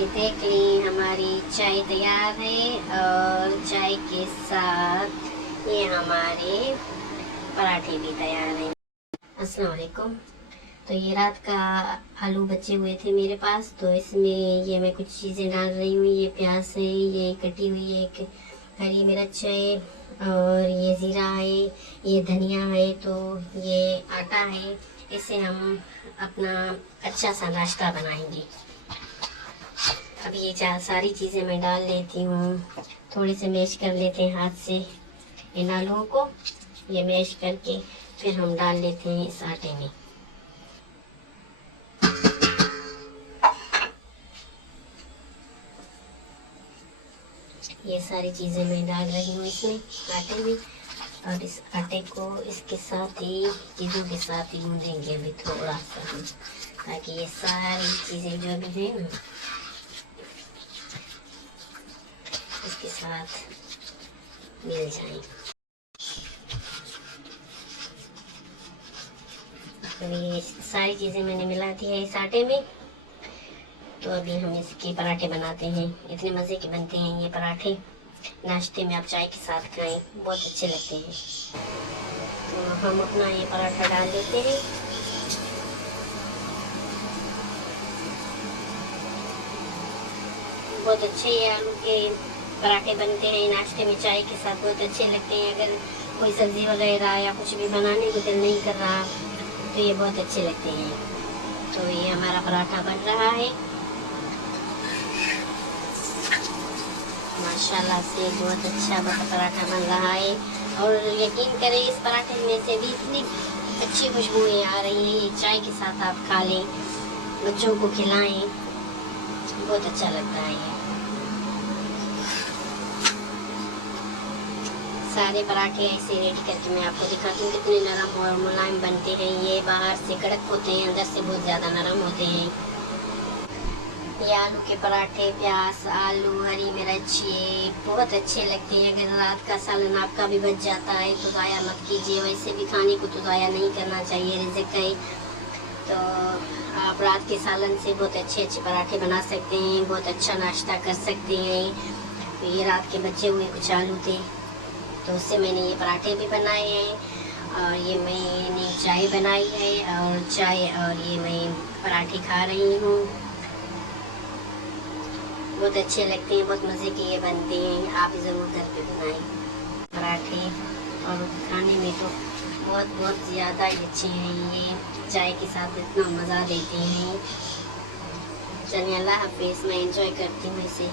ये देख ली हमारी चाय तैयार है और चाय के साथ ये हमारे पराठे भी तैयार हैं। अस्सलाम वालेकुम। तो ये रात का आलू बचे हुए थे मेरे पास, तो इसमें ये मैं कुछ चीज़ें डाल रही हूँ। ये प्याज है, ये कटी हुई है एक हरी मिर्च है, और ये ज़ीरा है, ये धनिया है, तो ये आटा है। इसे हम अपना अच्छा सा नाश्ता बनाएंगे। अब ये सारी चीज़ें मैं डाल लेती हूँ। थोड़े से मैश कर लेते हैं हाथ से इन आलूओं को। ये मैश करके फिर हम डाल लेते हैं इस आटे में। ये सारी चीज़ें मैं डाल रही हूँ इसमें आटे में, और इस आटे को इसके साथ ही चीज़ों के साथ ही गूंदेंगे अभी थोड़ा सा हम, ताकि ये सारी चीज़ें जो भी हैं ना इसके साथ मिल जाएं। तो ये सारी चीज़ें मैंने मिला दी है इस आटे में। तो अभी हम इसके पराठे बनाते हैं। इतने मज़े के बनते हैं ये पराठे, नाश्ते में आप चाय के साथ खाएं, बहुत अच्छे लगते हैं। तो हम अपना ये पराठा डाल देते हैं। बहुत अच्छे ये आलू के पराठे बनते हैं नाश्ते में चाय के साथ, बहुत अच्छे लगते हैं। अगर कोई सब्ज़ी वगैरह या कुछ भी बनाने को दिल नहीं कर रहा तो ये बहुत अच्छे लगते हैं। तो ये हमारा पराठा बन रहा है माशाल्लाह से, बहुत अच्छा पराठा बन रहा है। और यकीन करें इस पराठे में से भी इतनी अच्छी खुशबुएं आ रही हैं। ये चाय के साथ आप खा लें, बच्चों को खिलाएं, बहुत अच्छा लगता है ये। सारे पराठे ऐसे रेडी करके मैं आपको दिखाती हूँ कितने नरम और मुलायम बनते हैं। ये बाहर से कड़क होते हैं, अंदर से बहुत ज़्यादा नरम होते हैं। ये आलू के पराठे, प्याज, आलू, हरी मिर्च, ये बहुत अच्छे लगते हैं। अगर रात का सालन आपका भी बच जाता है तो ज़ाया मत कीजिए। वैसे भी खाने को तो ज़ाया नहीं करना चाहिए, रिज़्क़ है। तो आप रात के सालन से बहुत अच्छे अच्छे पराठे बना सकते हैं, बहुत अच्छा नाश्ता कर सकते हैं। तो ये रात के बचे हुए कुछ आलू थे, तो उससे मैंने ये पराठे भी बनाए हैं, और ये मैंने चाय बनाई है, और चाय और ये मैं पराठे खा रही हूँ। बहुत अच्छे लगते हैं, बहुत मज़े के ये बनते हैं। आप ज़रूर घर पे बनाएं पराठे, और खाने में तो बहुत बहुत ज़्यादा ही अच्छे हैं। ये चाय के साथ इतना मज़ा देते हैं। चलिए अल्लाह हाफिज़, मैं एंजॉय करती हूँ इसे।